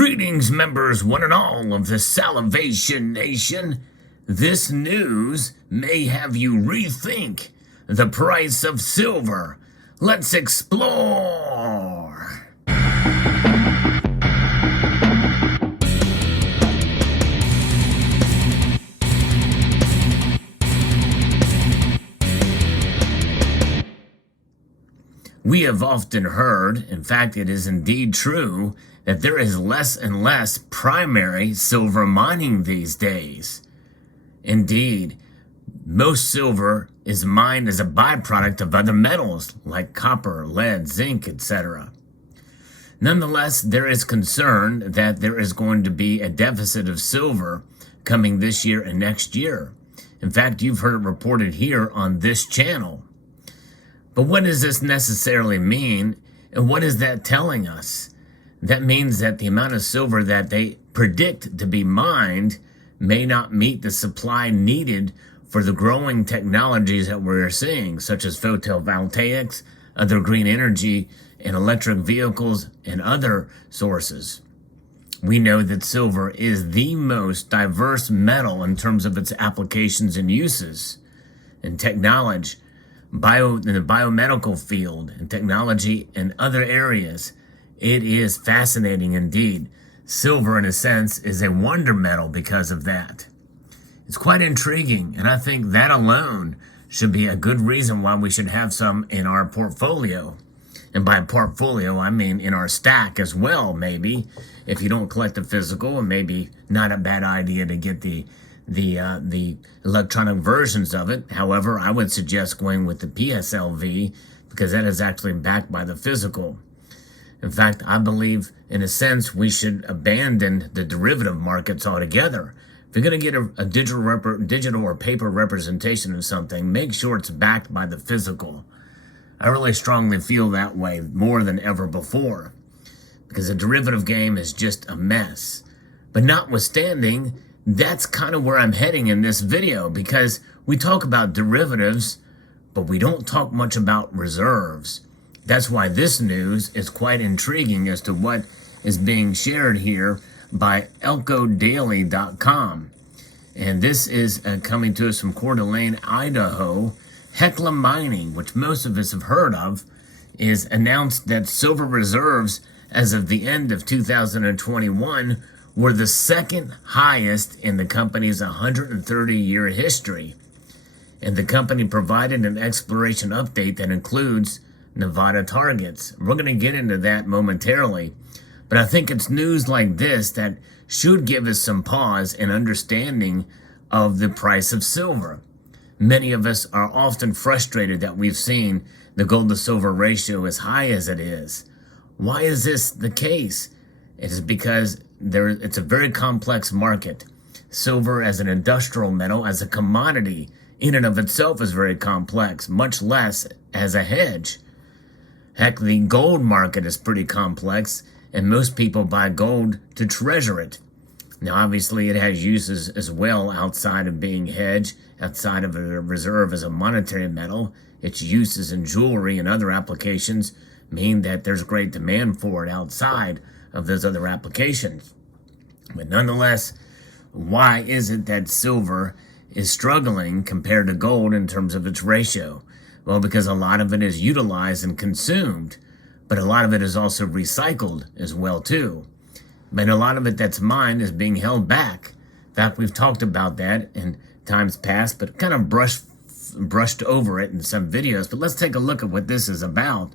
Greetings, members, one and all of the Salivation Nation. This news may have you rethink the price of silver. Let's explore. We have often heard, in fact, it is indeed true, that there is less and less primary silver mining these days. Indeed, most silver is mined as a byproduct of other metals like copper, lead, zinc, etc. Nonetheless, there is concern that there is going to be a deficit of silver coming this year and next year. In fact, you've heard it reported here on this channel. But what does this necessarily mean, and what is that telling us? That means that the amount of silver that they predict to be mined may not meet the supply needed for the growing technologies that we're seeing, such as photovoltaics, other green energy, and electric vehicles, and other sources. We know that silver is the most diverse metal in terms of its applications and uses in technology, in the biomedical field, and technology and other areas. It is fascinating indeed. Silver, in a sense, is a wonder metal because of that. It's quite intriguing, and I think that alone should be a good reason why we should have some in our portfolio. And by portfolio, I mean in our stack as well, maybe. If you don't collect the physical, and maybe not a bad idea to get the electronic versions of it. However, I would suggest going with the PSLV because that is actually backed by the physical. In fact, I believe, in a sense, we should abandon the derivative markets altogether. If you're going to get a digital or paper representation of something, make sure it's backed by the physical. I really strongly feel that way more than ever before, because the derivative game is just a mess. But notwithstanding, that's kind of where I'm heading in this video, because we talk about derivatives, but we don't talk much about reserves. That's why this news is quite intriguing as to what is being shared here by elkodaily.com. And this is coming to us from Coeur d'Alene, Idaho. Hecla Mining, which most of us have heard of, is announced that silver reserves as of the end of 2021 were the second highest in the company's 130-year history. And the company provided an exploration update that includes Nevada targets. We're going to get into that momentarily, but I think it's news like this that should give us some pause and understanding of the price of silver. Many of us are often frustrated that we've seen the gold to silver ratio as high as it is. Why is this the case? It is because it's a very complex market. Silver as an industrial metal, as a commodity, in and of itself is very complex, much less as a hedge. Heck, the gold market is pretty complex, and most people buy gold to treasure it. Now, obviously, it has uses as well outside of being hedged, outside of a reserve as a monetary metal. Its uses in jewelry and other applications mean that there's great demand for it outside of those other applications. But nonetheless, why is it that silver is struggling compared to gold in terms of its ratio? Well, because a lot of it is utilized and consumed, but a lot of it is also recycled as well too. But a lot of it that's mined is being held back. In fact, we've talked about that in times past, but kind of brushed over it in some videos. But let's take a look at what this is about.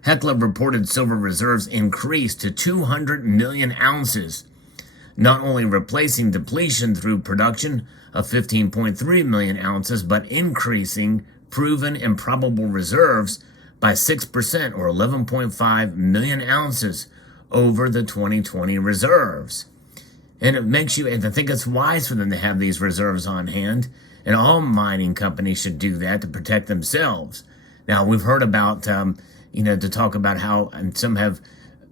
Hecla reported silver reserves increased to 200 million ounces, not only replacing depletion through production of 15.3 million ounces, but increasing proven and probable reserves by 6% or 11.5 million ounces over the 2020 reserves. And it makes you, and I think it's wise for them to have these reserves on hand, and all mining companies should do that to protect themselves. Now, we've heard about, to talk about how, and some have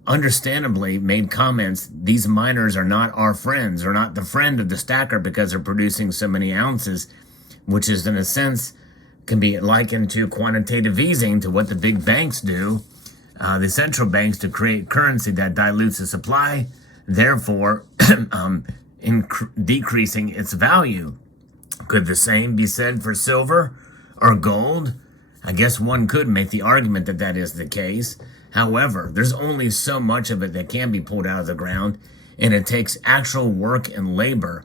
understandably made comments, these miners are not our friends, or not the friend of the stacker because they're producing so many ounces, which is in a sense can be likened to quantitative easing, to what the big banks do, the central banks, to create currency that dilutes the supply therefore decreasing its value. Could the same be said for silver or gold? I guess one could make the argument that that is the case. However, there's only so much of it that can be pulled out of the ground, and it takes actual work and labor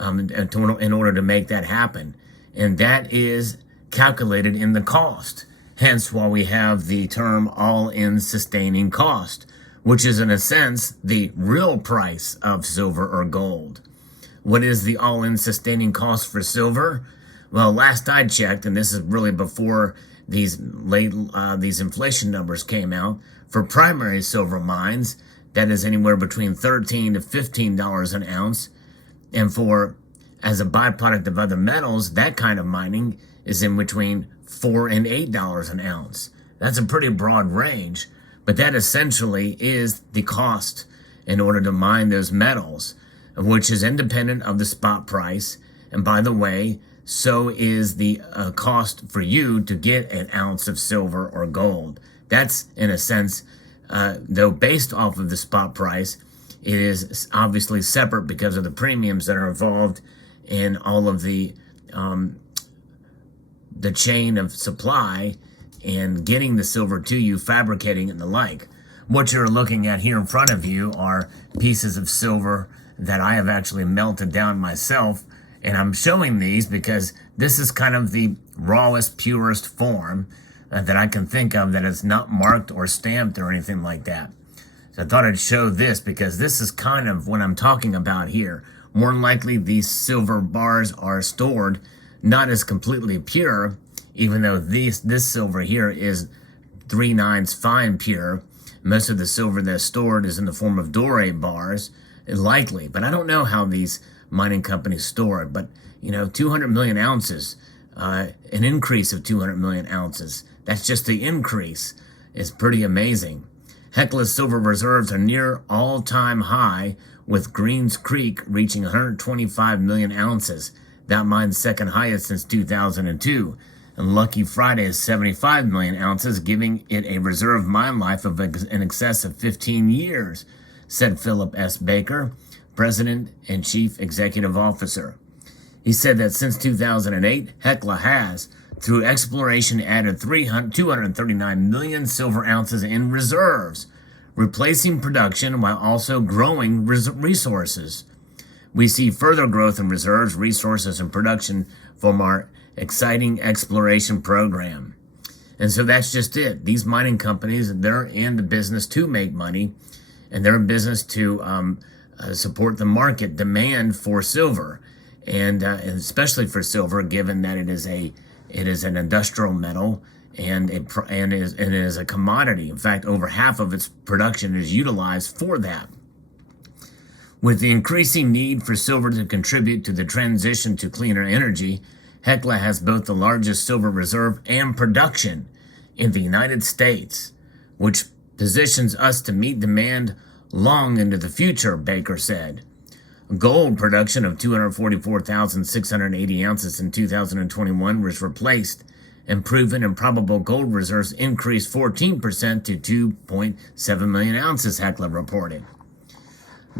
in order to make that happen. And that is calculated in the cost. Hence why we have the term all-in sustaining cost, which is in a sense the real price of silver or gold. What is the all-in sustaining cost for silver? Well, last I checked, and this is really before these inflation numbers came out, for primary silver mines, that is anywhere between $13 to $15 an ounce. And for, as a byproduct of other metals, that kind of mining is in between $4 and $8 an ounce. That's a pretty broad range, but that essentially is the cost in order to mine those metals, which is independent of the spot price. And by the way, so is the cost for you to get an ounce of silver or gold. That's, in a sense, though based off of the spot price, it is obviously separate because of the premiums that are involved in all of the chain of supply and getting the silver to you, fabricating it and the like. What you're looking at here in front of you are pieces of silver that I have actually melted down myself. And I'm showing these because this is kind of the rawest, purest form that I can think of that is not marked or stamped or anything like that. So I thought I'd show this because this is kind of what I'm talking about here. More than likely, these silver bars are stored not as completely pure, even though this silver here is 3/9 fine pure. Most of the silver that's stored is in the form of doré bars, likely. But I don't know how these mining companies store it. But, 200 million ounces, an increase of 200 million ounces. That's just the increase. It's pretty amazing. Hecla's silver reserves are near all-time high, with Greens Creek reaching 125 million ounces. That mine's second highest since 2002. And Lucky Friday is 75 million ounces, giving it a reserve mine life of in excess of 15 years, said Philip S. Baker, President and Chief Executive Officer. He said that since 2008, Hecla has, through exploration, added 239 million silver ounces in reserves, replacing production while also growing resources. We see further growth in reserves, resources, and production from our exciting exploration program. And so that's just it. These mining companies, they're in the business to make money, and they're in business to support the market demand for silver, and especially for silver, given that it is an industrial metal and it is a commodity. In fact, over half of its production is utilized for that. With the increasing need for silver to contribute to the transition to cleaner energy, Hecla has both the largest silver reserve and production in the United States, which positions us to meet demand long into the future, Baker said. Gold production of 244,680 ounces in 2021 was replaced, and proven and probable gold reserves increased 14% to 2.7 million ounces, Hecla reported.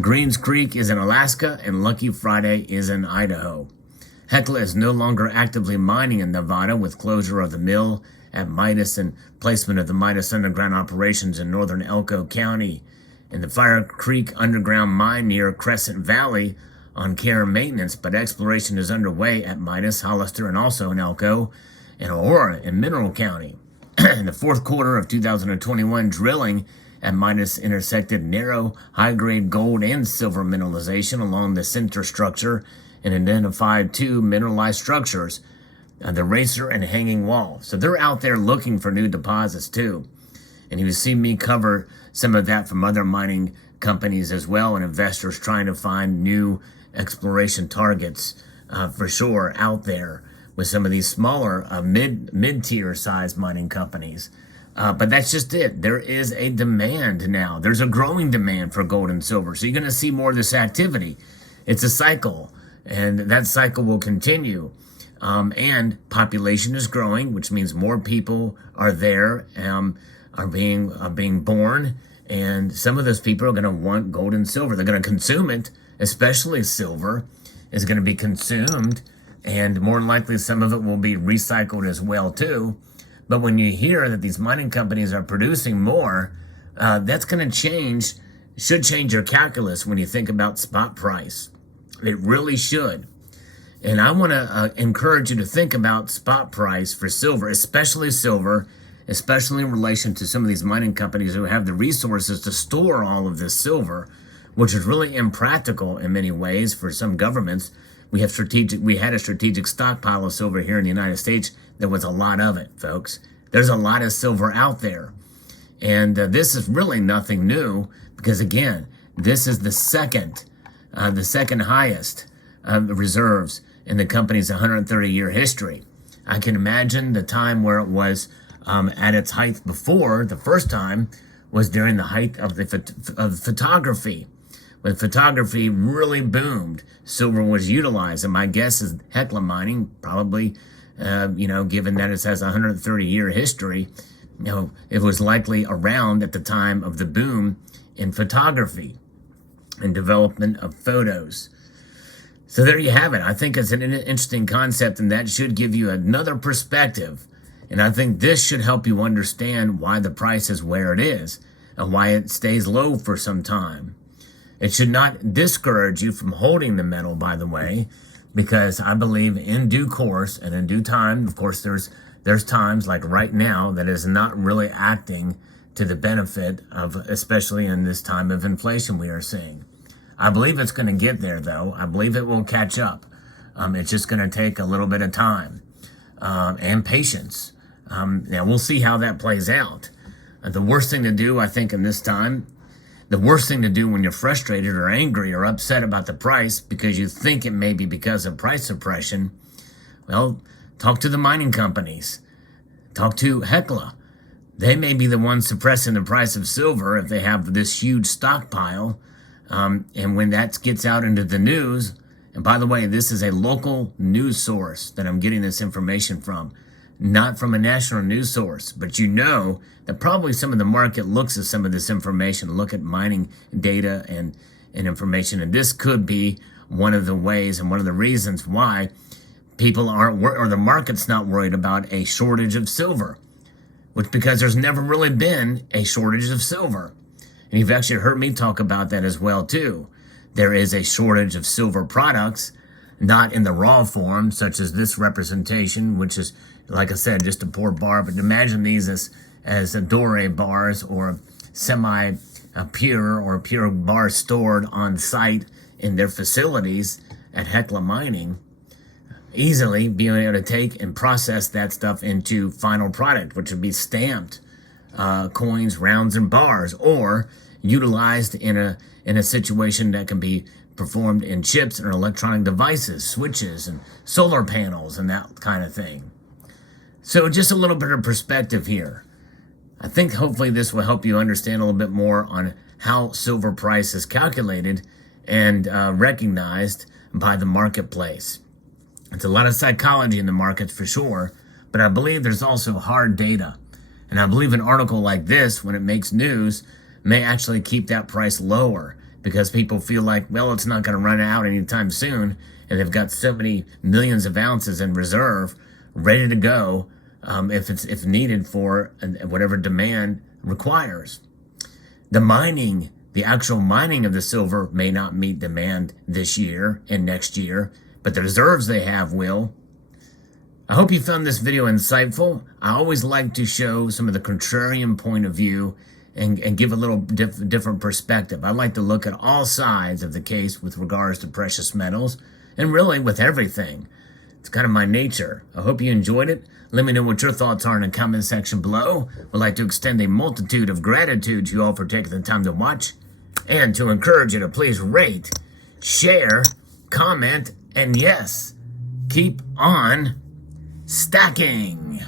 Greens Creek is in Alaska, and Lucky Friday is in Idaho. Hecla is no longer actively mining in Nevada, with closure of the mill at Midas and placement of the Midas underground operations in northern Elko County. In the Fire Creek underground mine near Crescent Valley on care and maintenance, but exploration is underway at Midas, Hollister, and also in Elko and Aurora in Mineral County. In the fourth quarter of 2021, drilling at Midas intersected narrow, high-grade gold and silver mineralization along the center structure and identified two mineralized structures, the Racer and Hanging Wall. So they're out there looking for new deposits too. And you see me cover some of that from other mining companies as well, and investors trying to find new exploration targets for sure out there with some of these smaller mid-tier size mining companies. But that's just it. There is a demand now. There's a growing demand for gold and silver. So you're going to see more of this activity. It's a cycle, and that cycle will continue. And population is growing, which means more people are there, are being born, And some of those people are going to want gold and silver. They're going to consume it, especially silver is going to be consumed. And more than likely, some of it will be recycled as well, too. But when you hear that these mining companies are producing more, that's going to should change your calculus when you think about spot price. It really should. And I want to encourage you to think about spot price for silver, especially in relation to some of these mining companies who have the resources to store all of this silver, which is really impractical in many ways for some governments. We had a strategic stockpile of silver here in the United States. There was a lot of it, folks. There's a lot of silver out there. And this is really nothing new because, again, this is the second highest reserves in the company's 130-year history. I can imagine the time where it was at its height before. The first time was during the height of photography. When photography really boomed, silver was utilized. And my guess is Hecla mining, probably, given that it has a 130-year history, it was likely around at the time of the boom in photography and development of photos. So there you have it. I think it's an interesting concept, and that should give you another perspective. And I think this should help you understand why the price is where it is and why it stays low for some time. It should not discourage you from holding the metal, by the way, because I believe in due course and in due time, of course, there's times like right now that is not really acting to the benefit of, especially in this time of inflation we are seeing. I believe it's going to get there, though. I believe it will catch up. It's just going to take a little bit of time and patience. Now, we'll see how that plays out. The worst thing to do, I think, in this time, the worst thing to do when you're frustrated or angry or upset about the price because you think it may be because of price suppression, well, talk to the mining companies. Talk to Hecla. They may be the ones suppressing the price of silver if they have this huge stockpile. And when that gets out into the news, and by the way, this is a local news source that I'm getting this information from, not from a national news source, but you know that probably some of the market looks at some of this information, look at mining data and information, and this could be one of the ways and one of the reasons why people aren't, or the market's not worried about a shortage of silver, which because there's never really been a shortage of silver. And you've actually heard me talk about that as well, too. There is a shortage of silver products, not in the raw form, such as this representation, which is, like I said, just a poor bar. But imagine these as doré bars or semi-pure or pure bars stored on site in their facilities at Hecla Mining, easily being able to take and process that stuff into final product, which would be stamped coins, rounds, and bars, or utilized in a situation that can be performed in chips and electronic devices, switches, and solar panels, and that kind of thing. So just a little bit of perspective here. I think hopefully this will help you understand a little bit more on how silver price is calculated and recognized by the marketplace. It's a lot of psychology in the markets for sure, but I believe there's also hard data. And I believe an article like this, when it makes news, may actually keep that price lower because people feel like, well, it's not going to run out anytime soon, and they've got so many millions of ounces in reserve ready to go if needed for whatever demand requires. The actual mining of the silver may not meet demand this year and next year, but the reserves they have will. I hope you found this video insightful. I always like to show some of the contrarian point of view and give a little different perspective. I like to look at all sides of the case with regards to precious metals and really with everything. It's kind of my nature. I hope you enjoyed it. Let me know what your thoughts are in the comment section below. I'd like to extend a multitude of gratitude to you all for taking the time to watch and to encourage you to please rate, share, comment, and yes, keep on stacking.